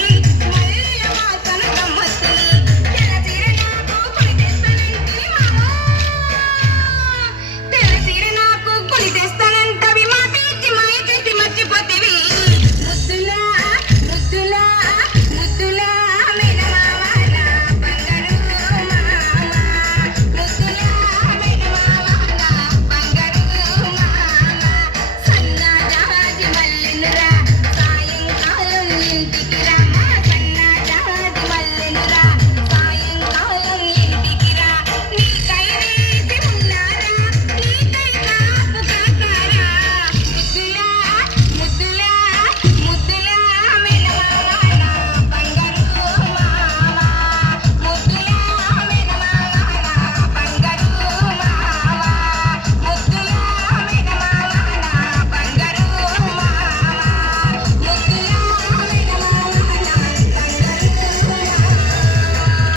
Thank mm -hmm. you.